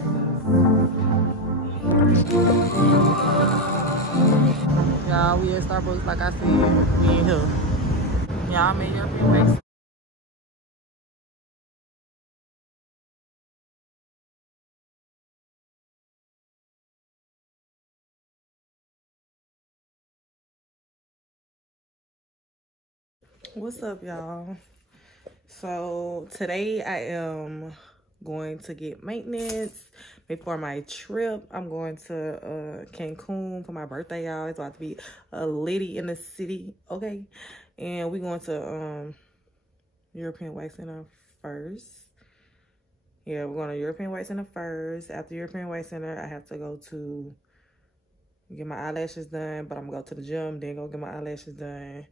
Y'all, we at Starbucks, like I said, we in here. Y'all, I'm in European Base. What's up, y'all? So today I am going to get maintenance before my trip. I'm going to Cancun for my birthday, y'all. It's about to be a lady in the city, okay? And we're going to European White Center first. Yeah, we're going to European White Center first. After European White Center, I have to go to get my eyelashes done, but I'm gonna go to the gym, then go get my eyelashes done,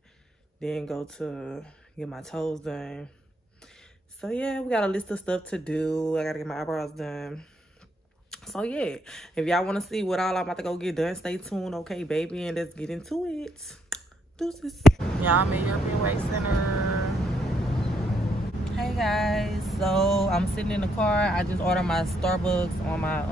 then go to get my toes done. So yeah, we got a list of stuff to do. I gotta get my eyebrows done. So yeah, if y'all wanna see what all I'm about to go get done, stay tuned, okay, baby, and let's get into it. Deuces. Yeah, I'm in European Way Center. Hey guys, so I'm sitting in the car. I just ordered my Starbucks on my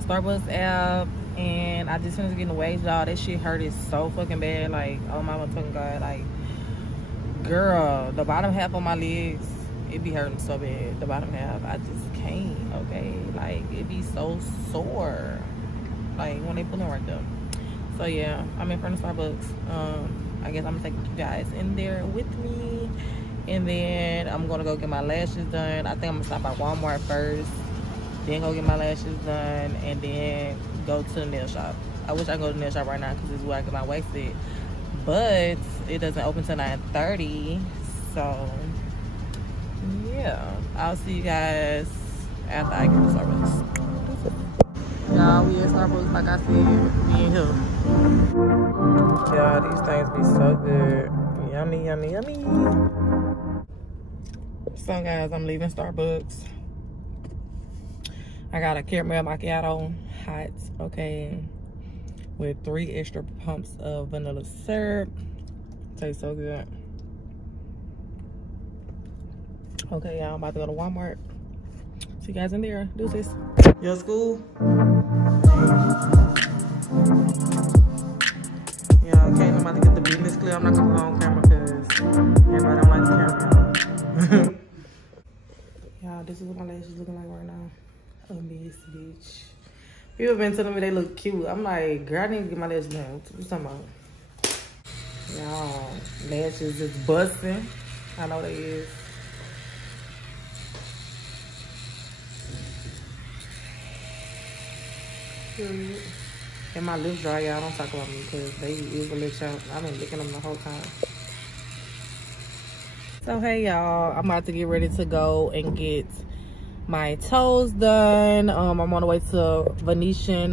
Starbucks app, and I just finished getting the wage, y'all. That shit hurted so fucking bad. Like, oh my fucking god, like, girl, the bottom half of my legs, it be hurting so bad. The bottom half, I just can't, okay? Like, it be so sore, like, when they pulling right there. So yeah, I'm in front of Starbucks. I guess I'm gonna take you guys in there with me, and then I'm gonna go get my lashes done. I think I'm gonna stop by Walmart first, then go get my lashes done, and then go to the nail shop. I wish I could go to the nail shop right now because this is where I get my wax did, but it doesn't open till 9:30. So yeah, I'll see you guys after I get to Starbucks. Y'all, we at Starbucks, like I said, we in here. Y'all, these things be so good. Yummy, yummy, yummy. So guys, I'm leaving Starbucks. I got a caramel macchiato, hot, okay, with 3 extra pumps of vanilla syrup. Tastes so good. Okay, y'all, I'm about to go to Walmart. See you guys in there. Do this. Your school? Yeah, okay, I'm about to get the business clear. I'm not gonna go on camera because everybody don't like the camera. Y'all, this is what my lashes looking like right now. A mess, bitch. People been telling me they look cute. I'm like, girl, I need to get my lashes done. What you talking about? Y'all, lashes is busting. I know they is. Period. And my lips dry, y'all. Don't talk about me because they is a lip chop. I've been licking them the whole time. So hey y'all, I'm about to get ready to go and get my toes done. I'm on the way to Venetian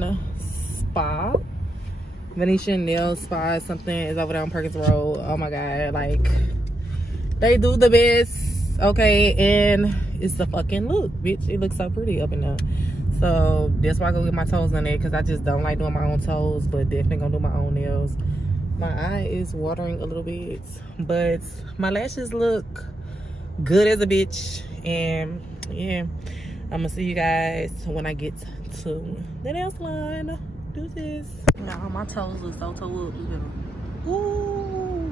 Nail Spa. Something is over there on Perkins Road. Oh my god, like, they do the best, okay? And it's the fucking look, bitch. It looks so pretty up in there. So that's why I go get my toes done there, because I just don't like doing my own toes, but definitely gonna do my own nails. My eye is watering a little bit, but my lashes look good as a bitch. And yeah, I'm gonna see you guys when I get to the nail salon. Do this. Y'all, my toes look so toe up. Look at them. Ooh,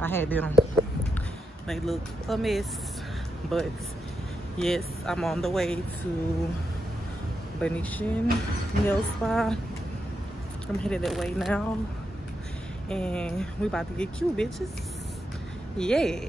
I had them. They look a mess, but yes, I'm on the way to Venetian Nail Spa. I'm headed that way now, and we about to get cute, bitches. Yeah.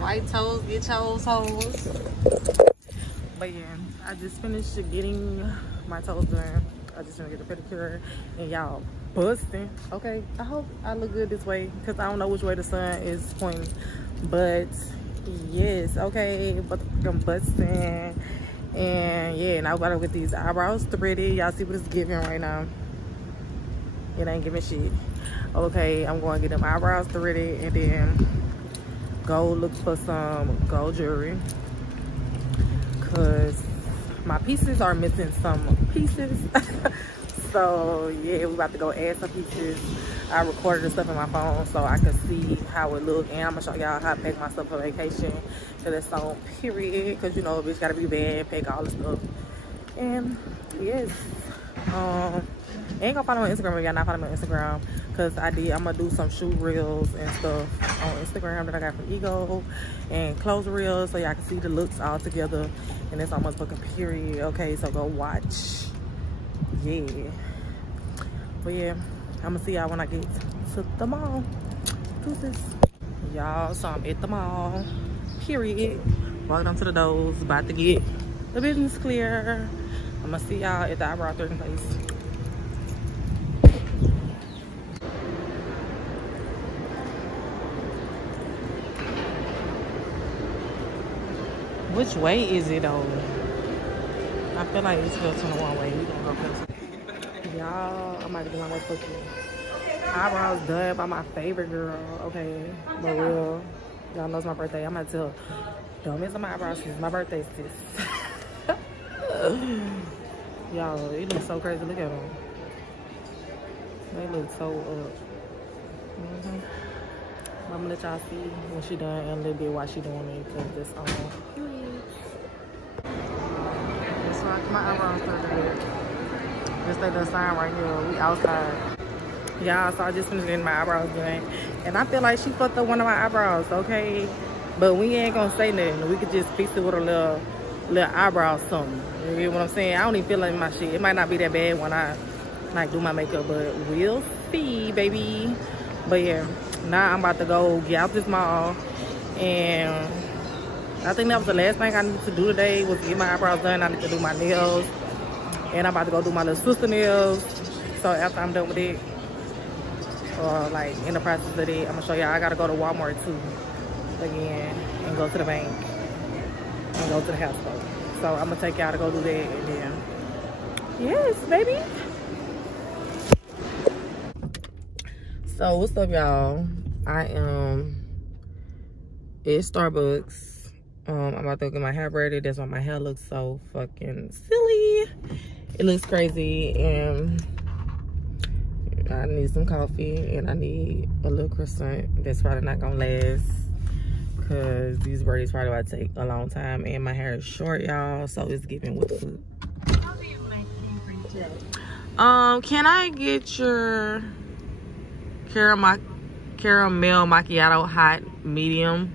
White toes, get your toes. But yeah, I just finished getting my toes done. I just want to get the pedicure, and y'all busting. Okay, I hope I look good this way because I don't know which way the sun is pointing. But yes, okay, but I'm busting. And yeah, now I'm about to get these eyebrows threaded. Y'all see what it's giving right now? It ain't giving shit. Okay, I'm going to get them eyebrows threaded and then go look for some gold jewelry, because my pieces are missing some pieces. So yeah, we about to go add some pieces. I recorded the stuff in my phone so I could see how it look, and I'm gonna show y'all how to pack my stuff for vacation, because that's on period, because you know, bitch gotta be bad, pack all the stuff. And yes, ain't gonna follow me on Instagram if y'all not following me on Instagram, because I'm gonna do some shoe reels and stuff on Instagram that I got from Ego, and clothes reels, so y'all can see the looks all together, and that's on motherfucking period. Okay, so go watch. Yeah, but yeah, I'm gonna see y'all when I get to the mall. Deuces. Y'all, so I'm at the mall, period. Walking up to the doors, about to get the business clear. I'm gonna see y'all at the eyebrow threading place. Which way is it though? I feel like it's still to the one way. We gonna go first. Y'all, I'm about to get my motherfucking eyebrows done by my favorite girl. Okay, but real. Y'all know it's my birthday. I'm about to tell, don't miss my eyebrows. It's my birthday, sis. Y'all, it looks so crazy. Look at them. They look so up. I'm gonna let y'all see when she done and a little bit while she doing it, because this on. So I get my eyebrows started. Just like the sign right here. We outside. Y'all, so I just finished getting my eyebrows done, and I feel like she fucked up one of my eyebrows, okay? But we ain't gonna say nothing. We could just fix it with a little eyebrow something. You know what I'm saying? I don't even feel like my shit. It might not be that bad when I like do my makeup, but we'll see, baby. But yeah, now I'm about to go get out this mall, and I think that was the last thing I needed to do today was get my eyebrows done. I need to do my nails, and I'm about to go do my little sister nails. So after I'm done with it, or like in the process of it, I'm gonna show y'all. I gotta go to Walmart too again, and go to the bank, and go to the house store. So I'm gonna take y'all to go do that, and then yes, baby. So what's up, y'all? I am at Starbucks. I'm about to get my hair braided. That's why my hair looks so fucking silly. It looks crazy, and I need some coffee, and I need a little croissant. That's probably not gonna last, because these braids probably about to take a long time, and my hair is short, y'all, so it's giving with the food. How do you make anything today? Can I get your caramel macchiato hot medium?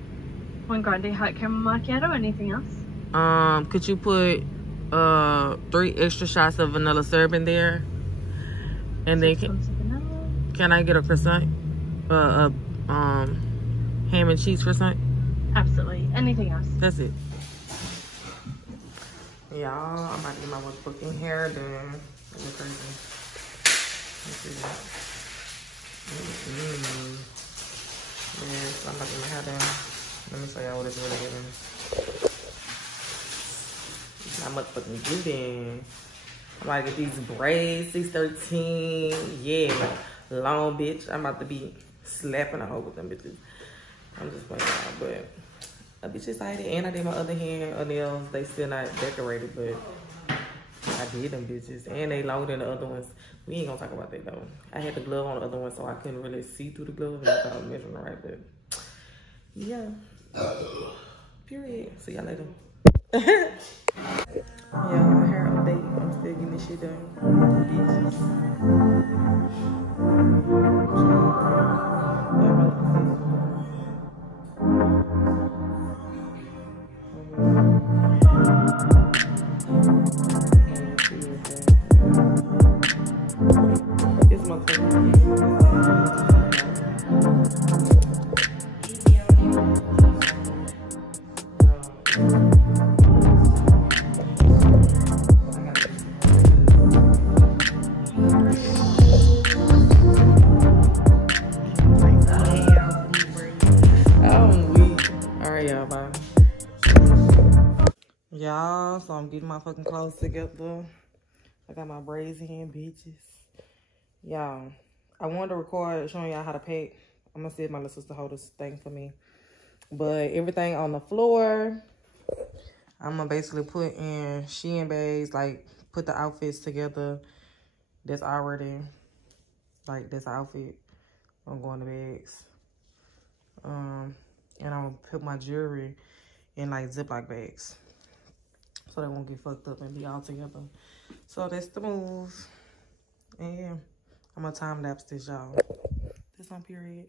One grande hot caramel macchiato. Anything else? Could you put 3 extra shots of vanilla syrup in there? And then can I get a croissant? Ham and cheese croissant? Absolutely. Anything else? That's it. Y'all, I'm about to get my motherfucking hair done. It's crazy. Let's see that. Yes, I'm about to get my hair done. Let me show y'all what it's really giving. I'm motherfucking giving. I'm about to get these braids, 613. Yeah, long bitch. I'm about to be slapping a hole with them bitches. I'm just playing out, but a bitch excited. And I did my other hand nails. They still not decorated, but I did them bitches. And they longer than the other ones. We ain't gonna talk about that though. I had the glove on the other one, so I couldn't really see through the glove, and I thought I was measuring right, but yeah. Period. See y'all later. Yeah, my hair update. I'm still getting this shit done. Bitches. It's my y'all, bye. Y'all, so I'm getting my fucking clothes together. I got my braids in, bitches. Y'all, I wanted to record showing y'all how to pack. I'm gonna see if my little sister hold this thing for me. But everything on the floor, I'm gonna basically put in Shein bags, like put the outfits together. That's already, like this outfit. I'm going to bags. And I'm gonna put my jewelry in like Ziploc bags, so they won't get fucked up and be all together. So that's the move. And yeah, I'm gonna time lapse this, y'all. This on period.